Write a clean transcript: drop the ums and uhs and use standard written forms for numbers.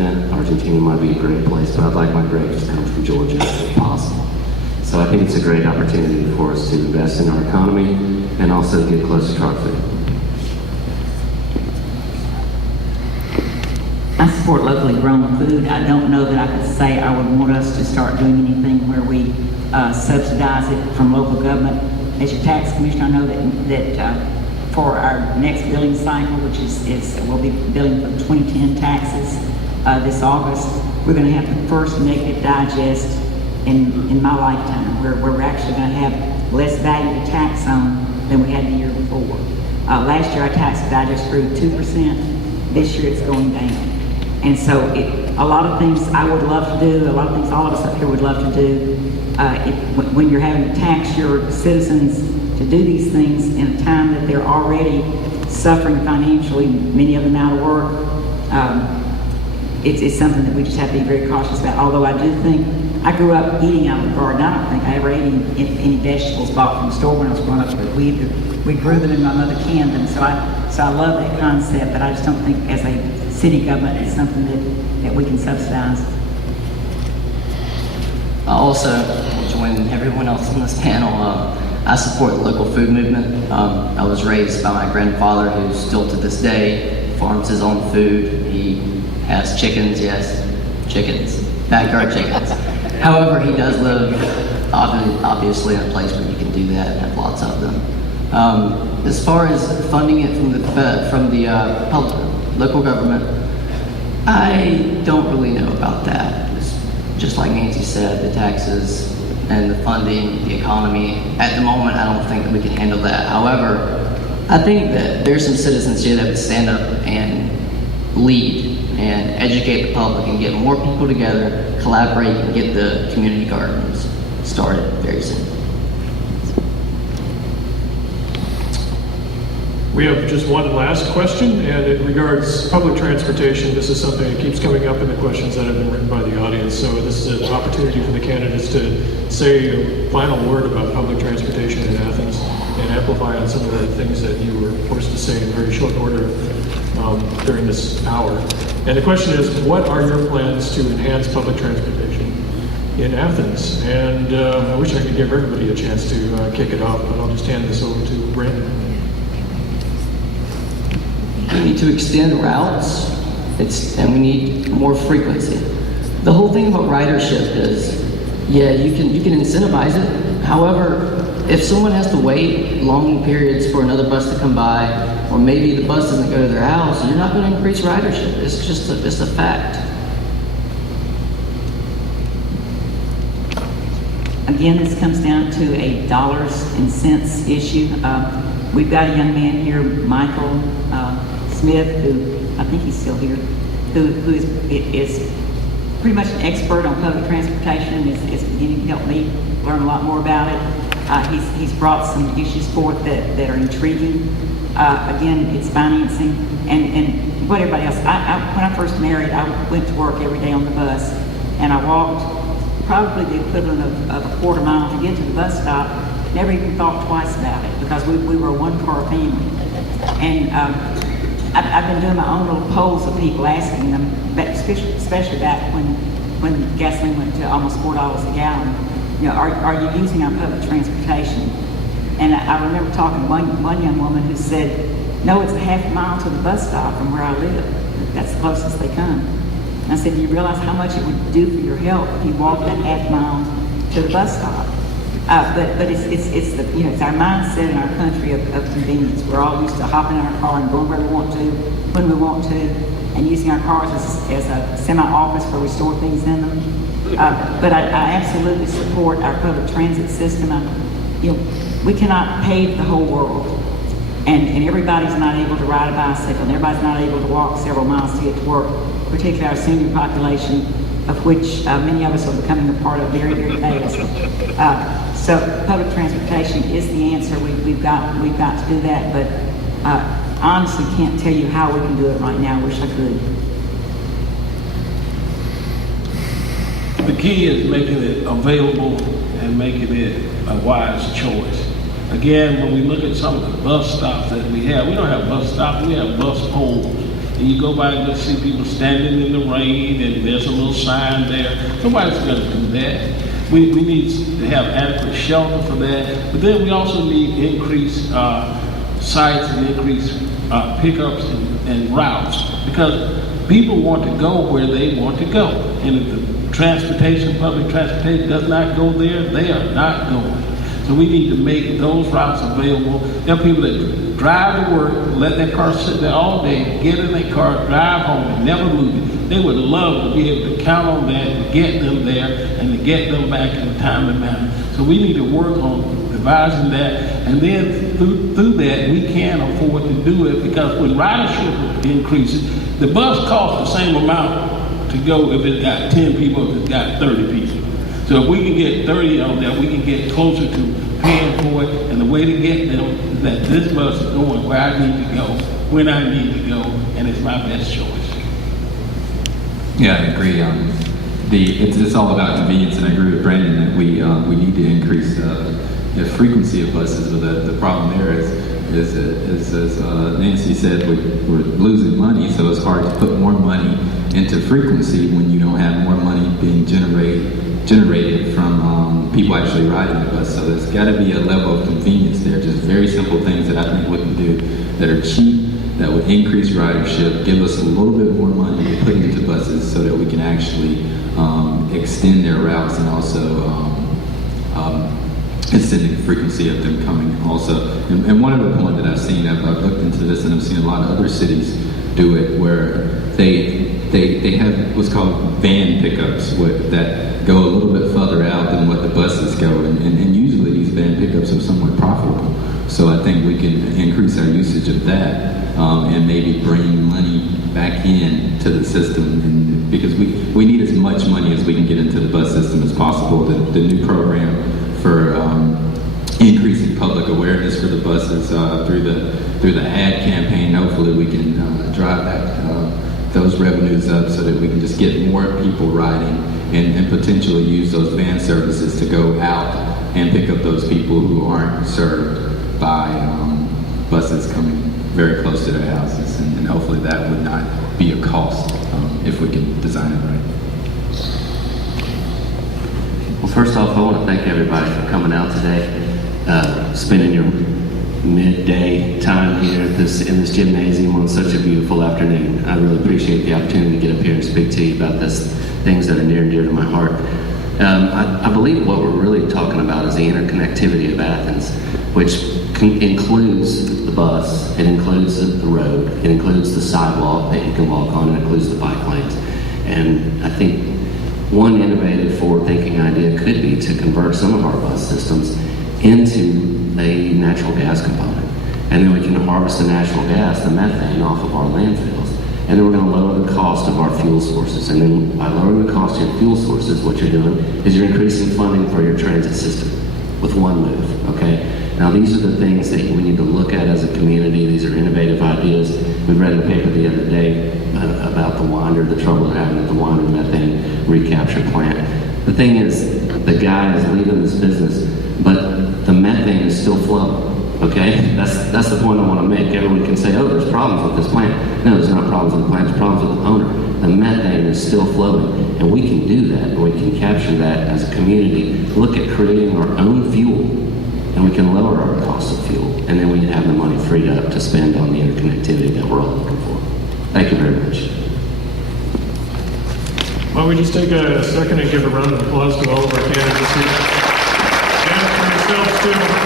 Argentina. Argentina might be a great place, but I'd like my grapes to come from Georgia if possible. So I think it's a great opportunity for us to invest in our economy and also get closer to our food. I support locally grown food. I don't know that I could say I would want us to start doing anything where we subsidize it from local government. As your tax commissioner, I know that for our next billing cycle, which is we'll be billing for the 2010 taxes this August, we're going to have the first negative digest in my lifetime, where we're actually going to have less value to tax on than we had the year before. Last year our tax digest grew 2%. This year it's going down. And so a lot of things I would love to do, a lot of things all of us up here would love to do, when you're having to tax your citizens to do these things in a time that they're already suffering financially, many of them out of work, it's something that we just have to be very cautious about. Although I do think, I grew up eating out of the garden. I don't think I ever ate any vegetables bought from the store when I was growing up, but we grew them and my mother canned them. So I love that concept, but I just don't think as a city government it's something that we can subsidize. I also join everyone else on this panel. I support the local food movement. I was raised by my grandfather, who still to this day farms his own food. He has chickens, yes, chickens, backyard chickens. However, he does live obviously in a place where you can do that and have lots of them. As far as funding it from the local government, I don't really know about that. It's just like Nancy said, the taxes and the funding, the economy, at the moment I don't think that we can handle that. However, I think that there's some citizens here that would stand up and lead and educate the public and get more people together, collaborate, and get the community gardens started very soon. We have just one last question, and it regards public transportation. This is something that keeps coming up in the questions that have been written by the audience. So this is an opportunity for the candidates to say a final word about public transportation in Athens and amplify on some of the things that you were forced to say in very short order during this hour. And the question is, what are your plans to enhance public transportation in Athens? And I wish I could give everybody a chance to kick it off, but I'll just hand this over to Brandon. We need to extend routes, and we need more frequency. The whole thing about ridership is, yeah, you can incentivize it. However, if someone has to wait long periods for another bus to come by, or maybe the bus doesn't go to their house, you're not going to increase ridership. It's just a fact. Again, this comes down to a dollars and cents issue. We've got a young man here, Michael Smith, who I think he's still here, who is pretty much an expert on public transportation and is beginning to help me learn a lot more about it. He's brought some issues forth that are intriguing. Again, it's financing and what everybody else. When I first married, I went to work every day on the bus, and I walked probably the equivalent of a quarter mile to get to the bus stop. Never even thought twice about it because we were a one-car family. And I've been doing my own little polls of people, asking them, especially back when gasoline went to almost $4 a gallon. You know, are you using our public transportation? And I remember talking to one young woman who said, no, it's a half mile to the bus stop from where I live. That's the closest they come. And I said, do you realize how much it would do for your health if you walked that half mile to the bus stop? But it's our mindset in our country of convenience. We're all used to hopping in our car and going where we want to, when we want to, and using our cars as a semi-office where we store things in them. But I absolutely support our public transit system. We cannot pave the whole world, and everybody's not able to ride a bicycle, and everybody's not able to walk several miles to get to work, particularly our senior population, of which many of us are becoming a part of very, very fast. So public transportation is the answer. We've got to do that, but I honestly can't tell you how we can do it right now. I wish I could. The key is making it available and making it a wise choice. Again, when we look at some of the bus stops that we don't have bus stops, we have bus poles. and you go by and just see people standing in the rain, and there's a little sign there. Nobody's gonna do that. We need to have adequate shelter for that, but then we also need increased sites and increased pickups and routes, because people want to go where they want to go. And if the public transportation does not go there, they are not going. So we need to make those routes available. There are people that drive to work, let their car sit there all day, get in their car, drive home, and never move it. They would love to be able to count on that, to get them there, and to get them back in a timely manner. So we need to work on devising that, and then through that, we can afford to do it, because when ridership increases, the bus costs the same amount to go if it's got 10 people, if it's got 30 people. So if we can get 30 on there, we can get closer to paying for it, and the way to get them is that this bus is going where I need to go, when I need to go, and it's my best choice. Yeah, I agree. It's all about convenience, and I agree with Brandon that we need to increase the frequency of buses. But the problem there is as Nancy said, we're losing money, so it's hard to put more money into frequency when you don't have more money being generated from people actually riding the bus. So there's got to be a level of convenience there, just very simple things that I think we can do that are cheap, that would increase ridership, give us a little bit more money to put into buses so that we can actually extend their routes, and also extending the frequency of them coming also. And one other point that I've seen, I've looked into this, and I've seen a lot of other cities do it, where they have what's called van pickups that go a little bit further out than what the buses go, and usually these van pickups are somewhat profitable. So I think we can increase our usage of that, and maybe bring money back in to the system, and because we need as much money as we can get into the bus system as possible. The new program for increasing public awareness for the buses through the ad campaign, hopefully we can drive those revenues up so that we can just get more people riding, and potentially use those van services to go out and pick up those people who aren't served by buses coming very close to their houses, and hopefully that would not be a cost if we can design it right. Well, first off, I want to thank everybody for coming out today, spending your midday time here in this gymnasium on such a beautiful afternoon. I really appreciate the opportunity to get up here and speak to you about this, things that are near and dear to my heart. I believe what we're really talking about is the interconnectivity of Athens, which includes the bus, it includes the road, it includes the sidewalk that you can walk on, it includes the bike lanes. And I think one innovative, forward-thinking idea could be to convert some of our bus systems into a natural gas component. And then we can harvest the natural gas, the methane, off of our landfills. And then we're going to lower the cost of our fuel sources. And then by lowering the cost of your fuel sources, what you're doing is you're increasing funding for your transit system with one move, okay? Now these are the things that we need to look at as a community. These are innovative ideas. We read in the paper the other day about the Winder, the trouble they're having at the Winder methane recapture plant. The thing is, the guy is leaving this business, but the methane is still flowing. Okay, that's the point I want to make. Everyone can say, "Oh, there's problems with this plant." No, there's not problems with the plant. There's problems with the owner. The methane is still flowing, and we can do that. And we can capture that as a community. Look at creating our own fuel, and we can lower our cost of fuel, and then we can have the money freed up to spend on the interconnectivity that we're all looking for. Thank you very much. Why don't we just take a second and give a round of applause to all of our candidates here. And for yourselves too.